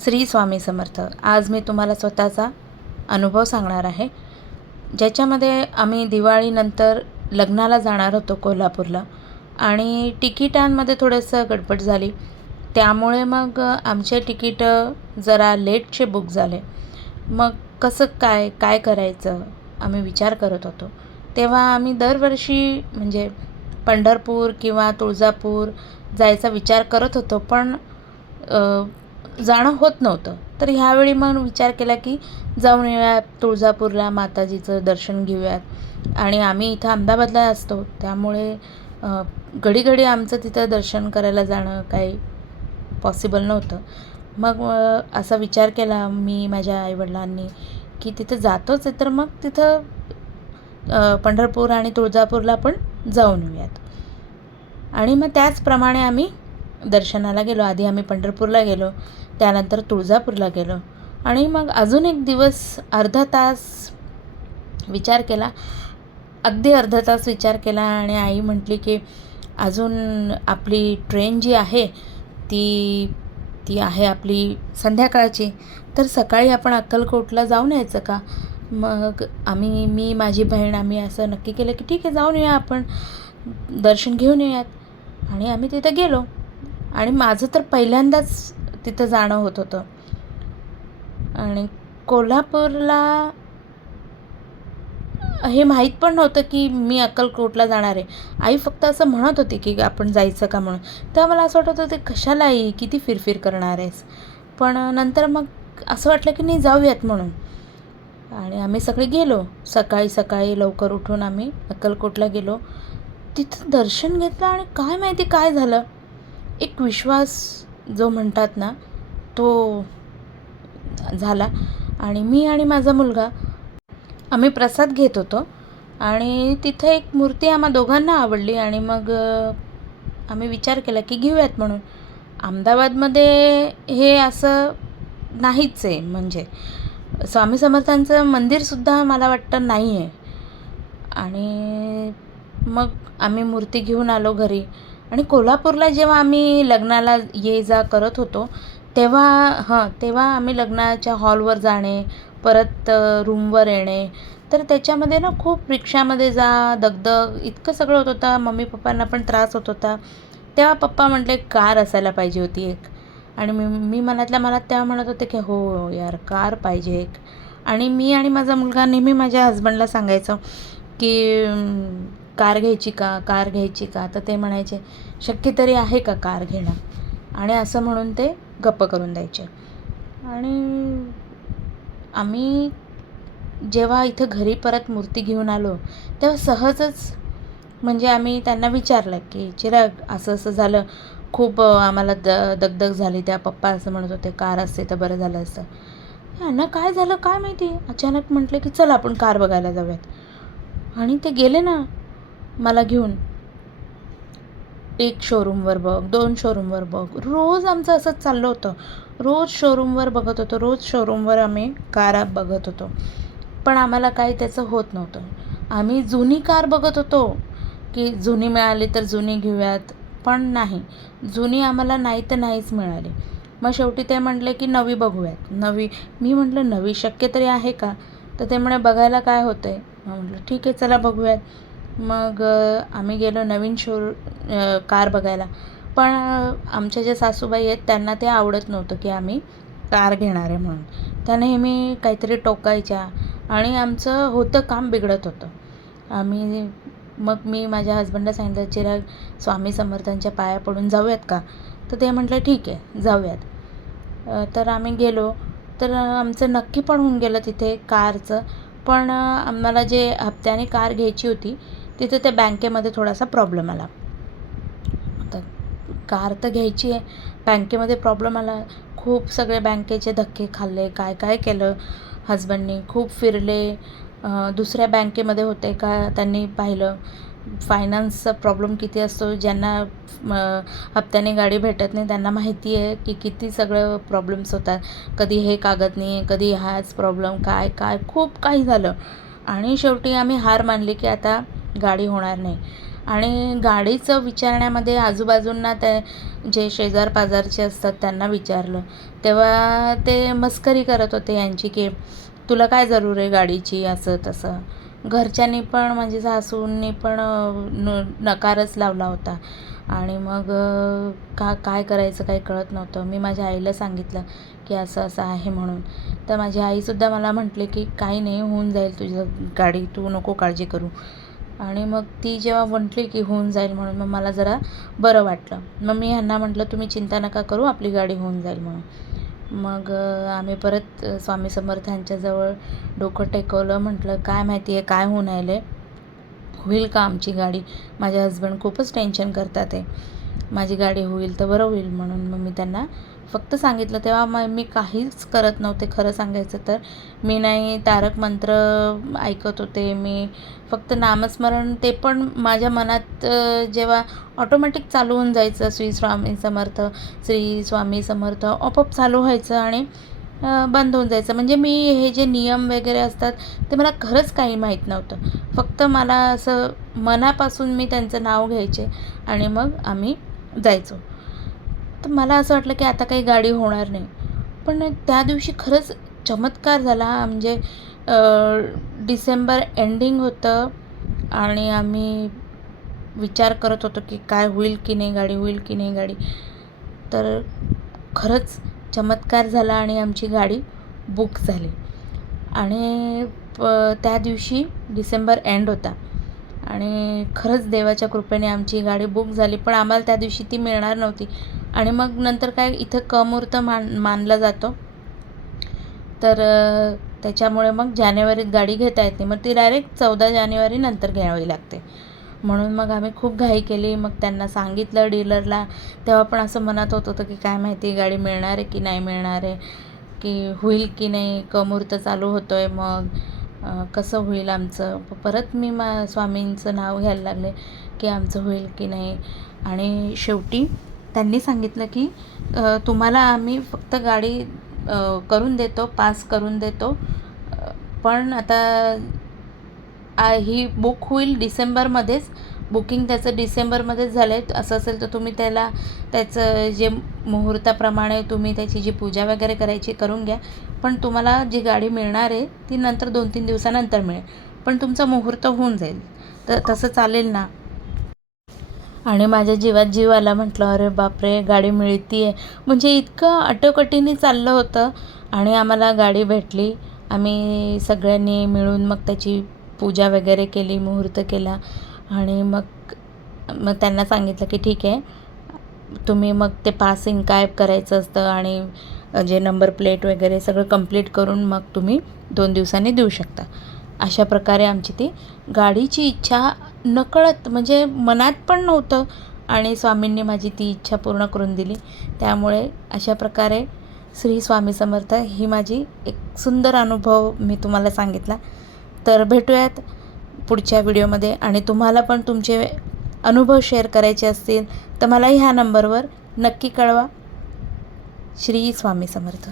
श्री स्वामी समर्थ. आज मी तुम्हाला स्वतःचा अनुभव सांगणार आहे, ज्याच्यामध्ये आम्ही दिवाळीनंतर लग्नाला जाणार होतो कोल्हापूरला आणि तिकिटांमध्ये थोडंसं गडबड झाली. त्यामुळे मग आमचे तिकीट जरा लेटचे बुक झाले. मग कसं काय करायचं आम्ही विचार करत होतो. तेव्हा आम्ही दरवर्षी म्हणजे पंढरपूर किंवा तुळजापूर जायचा विचार करत होतो, पण जाणं होत नव्हतं. तर ह्यावेळी मग विचार केला की जाऊन येऊयात तुळजापूरला, माताजीचं दर्शन घेऊयात. आणि आम्ही इथं अहमदाबादला असतो, त्यामुळे घडी आमचं तिथं दर्शन करायला जाणं काही पॉसिबल नव्हतं. मग असा विचार केला मी माझ्या आईवडिलांनी की तिथं जातोच आहे, तर मग तिथं पंढरपूर आणि तुळजापूरला पण जाऊन येऊयात. आणि मग त्याचप्रमाणे आम्ही दर्शनाला गेलो. आधी आम्ही पंढरपूरला गेलो, त्यानंतर तुळजापूरला गेलो आणि मग अजून एक दिवस अर्धा तास विचार केला, अगदी अर्धा तास विचार केला. आणि आई म्हटली की अजून आपली ट्रेन जी आहे ती आहे आपली संध्याकाळची, तर सकाळी आपण अक्कलकोटला जाऊन यायचं का? मग मी माझी बहीण आम्ही असं नक्की केलं की ठीक आहे, जाऊन येऊया, आपण दर्शन घेऊन येऊयात. आणि आम्ही तिथं गेलो आणि माझं तर पहिल्यांदाच तिथं जाणं होत होतं. आणि कोल्हापूरला हे माहीत पण नव्हतं की मी अक्कलकोटला जाणार आहे. आई फक्त असं म्हणत होती की आपण जायचं का म्हणून. तेव्हा मला असं वाटत होतं, कशाला आई, किती फिरफिर करणार आहेस. पण नंतर मग असं वाटलं की नाही, जाऊयात म्हणून. आणि आम्ही सगळे गेलो. सकाळी लवकर उठून आम्ही अक्कलकोटला गेलो. तिथं दर्शन घेतलं आणि काय माहिती काय झालं, एक विश्वास जो म्हणतात ना, तो झाला. आणि मी आणि माझा मुलगा आम्ही प्रसाद घेत होतो आणि तिथं एक मूर्ती आम्हा दोघांना आवडली. आणि मग आम्ही विचार केला की घेऊयात म्हणून. अहमदाबादमध्ये हे असं नाहीच आहे, म्हणजे स्वामी समर्थांचं मंदिरसुद्धा मला वाटतं नाही आहे. आणि मग आम्ही मूर्ती घेऊन आलो घरी. आणि कोल्हापूरला जेव्हा आम्ही लग्नाला ये जा करत होतो, तेव्हा आम्ही लग्नाच्या हॉलवर जाणे, परत रूमवर येणे, तर त्याच्यामध्ये ना खूप रिक्षामध्ये जा, दगदग, इतकं सगळं होत होतं. मम्मी पप्पांना पण त्रास होत होता. तेव्हा पप्पा म्हटले कार असायला पाहिजे होती एक. आणि मी मनातल्या मनात तेव्हा म्हणत होते की हो यार, कार पाहिजे एक. आणि मी आणि माझा मुलगा नेहमी माझ्या हजबंडला सांगायचो की कार घ्यायची का. तर ते म्हणायचे शक्य तरी आहे का कार घेणं, आणि असं म्हणून ते गप्प करून द्यायचे. आणि आम्ही जेव्हा इथं घरी परत मूर्ती घेऊन आलो, तेव्हा सहजच म्हणजे आम्ही त्यांना विचारलं की चिराग, असं झालं, खूप आम्हाला दगदग झाली. त्या पप्पा असं म्हणत होते कार असते तर बरं झालं असतं. यांना काय झालं काय माहिती, अचानक म्हटलं की चल आपण कार बघायला जाऊयात. आणि ते गेले ना मला घेऊन, एक शोरूमवर बघ, 2 शोरूमवर बघ. रोज आमचं असंच चाललं होतं. रोज शोरूमवर बघत होतो, रोज शोरूमवर आम्ही कार बघत होतो, पण आम्हाला काही त्याचं होत नव्हतं. आम्ही जुनी कार बघत होतो की जुनी मिळाली तर जुनी घेऊयात, पण नाही, जुनी आम्हाला नाही तर नाहीच मिळाली. मग शेवटी ते म्हटले की नवी बघूयात. मी म्हटलं नवी शक्य तरी आहे का? तर ते म्हणे बघायला काय होतं आहे. मग म्हटलं ठीक आहे, चला बघूयात. मग आम्ही गेलो नवीन कार बघायला. पण आमच्या ज्या सासूबाई आहेत त्यांना ते आवडत नव्हतं की आम्ही कार घेणार आहे म्हणून. त्या नेहमी काहीतरी टोकायच्या आणि आमचं होतं काम बिघडत होतं. मी माझ्या हजबंडला सांगितलं, चिराग, स्वामी समर्थांच्या पाया पडून जाऊयात का? तर ते म्हटलं ठीक आहे, जाऊयात. तर आम्ही गेलो. तर आमचं नक्की पण होऊन गेलं तिथे कारचं. पण आम्हाला जे हप्त्याने कार घ्यायची होती, तिथे त्या बँकेमध्ये थोडासा प्रॉब्लेम आला. आता कार तर घ्यायची आहे, बँकेमध्ये प्रॉब्लेम आला. खूप सगळे बँकेचे धक्के खाल्ले, काय केलं हजबंडनी, खूप फिरले. दुसऱ्या बँकेमध्ये होते का त्यांनी पाहिलं. फायनान्सचा प्रॉब्लेम किती असतो, ज्यांना हप्त्याने गाडी भेटत नाही त्यांना माहिती आहे की किती सगळं प्रॉब्लेम्स होतात. कधी हे कागद नाही, कधी हाच प्रॉब्लेम, काय खूप काही झालं. आणि शेवटी आम्ही हार मानली की आता गाडी होणार नाही. आणि गाडीचं विचारण्यामध्ये आजूबाजूंना ते जे शेजार-पाजारचे असतात त्यांना विचारलं, तेव्हा ते मस्करी करत होते यांची, की तुला काय जरूर आहे गाडीची, असं तसं. घरच्यांनी पण म्हणजे सासूंनी पण नकारच लावला होता. आणि मग काय करायचं काही कळत नव्हतं. मी माझ्या आईला सांगितलं की असं असं आहे म्हणून. तर माझी आईसुद्धा मला म्हटली की काही नाही, होऊन जाईल तुझं गाडी, तू नको काळजी करू. आणि मग ती जेव्हा म्हटली की होऊन जाईल म्हणून, मग मला जरा बरं वाटलं. मग मी ह्यांना म्हटलं तुम्ही चिंता नका करू, आपली गाडी होऊन जाईल म्हणून. मग आम्ही परत स्वामी समर्थांच्याजवळ डोकं टेकवलं. म्हटलं काय माहिती आहे काय होऊन राहिलं आहे, होईल का आमची गाडी. माझे हसबंड खूपच टेन्शन करतात आहे, माझी गाडी होईल तर बरं होईल म्हणून. मग मी त्यांना फक्त सांगितलं. तेव्हा मी काहीच करत नव्हते खरं सांगायचं तर. मी नाही तारक मंत्र ऐकत होते, मी फक्त नामस्मरण, ते पण माझ्या मनात जेव्हा ऑटोमॅटिक चालू होऊन जायचं, श्री स्वामी समर्थ, श्री स्वामी समर्थ, आपोआप चालू व्हायचं आणि बंद होऊन जायचं. म्हणजे मी हे जे नियम वगैरे असतात ते मला खरंच काही माहीत नव्हतं. फक्त मला असं मनापासून मी त्यांचं नाव घ्यायचे आणि मग आम्ही जायचो. तर मला असं वाटलं की आता काही गाडी होणार नाही. पण त्या दिवशी खरंच चमत्कार झाला. म्हणजे डिसेंबर एंडिंग होतं आणि आम्ही विचार करत होतो की काय होईल की नाही गाडी, होईल की नाही गाडी. तर खरंच चमत्कार झाला आणि आमची गाडी बुक झाली. आणि त्या दिवशी डिसेंबर एंड होता आणि खरंच देवाच्या कृपेने आमची गाडी बुक झाली. पण आम्हाला त्या दिवशी ती मिळणार नव्हती. आणि मग नंतर काय इथं कमुहूर्त मानला जातो, तर त्याच्यामुळे मग जानेवारीत गाडी घेता येते. मग ती डायरेक्ट 14 जानेवारी नंतर घ्यावी लागते. म्हणून मग आम्ही खूप घाई केली. मग त्यांना सांगितलं डीलरला. तेव्हा पण असं मनात होत होतं की काय माहिती गाडी मिळणार आहे की नाही मिळणार आहे, की होईल की नाही, कमुहूर्त चालू होतो आहे, मग कसं होईल आमचं. परत मी स्वामींचं नाव घ्यायला लागले की आमचं होईल की नाही. आणि शेवटी त्यांनी सांगितलं की तुम्हाला आम्ही फक्त गाडी करून देतो, पास करून देतो, पण आता ही बुक होईल डिसेंबरमध्येच. बुकिंग त्याचं डिसेंबरमध्येच झालं आहे. असं असेल तर तुम्ही त्याचं जे मुहूर्ताप्रमाणे तुम्ही त्याची जी पूजा वगैरे करायची करून घ्या, पण तुम्हाला जी गाडी मिळणार आहे ती नंतर 2-3 दिवसानंतर मिळेल, पण तुमचा मुहूर्त होऊन जाईल. तर तसं चालेल ना. आणि माझ्या जीवात जीव आला. म्हटलं अरे बापरे, गाडी मिळती आहे. म्हणजे इतकं अटोकटीने चाललं होतं आणि आम्हाला गाडी भेटली. आम्ही सगळ्यांनी मिळून मग त्याची पूजा वगैरे केली, मुहूर्त केला. आणि मग त्यांना सांगितलं की ठीक आहे, तुम्ही मग ते पासिंग काय करायचं असतं आणि जे नंबर प्लेट वगैरे सगळं कंप्लीट करून मग तुम्ही 2 दिवसांनी देऊ शकता. अशा प्रकारे आमची ती गाडीची इच्छा नकळत, म्हणजे मनात पण नव्हतं, आणि स्वामींनी माझी ती इच्छा पूर्ण करून दिली. त्यामुळे अशा प्रकारे श्री स्वामी समर्थ ही माझी एक सुंदर अनुभव मी तुम्हाला सांगितला. तर भेटूयात पुढच्या व्हिडिओमध्ये. आणि तुम्हाला पण तुमचे अनुभव शेअर करायचे असतील तर मला ह्या नंबरवर नक्की कळवा. श्री स्वामी समर्थ.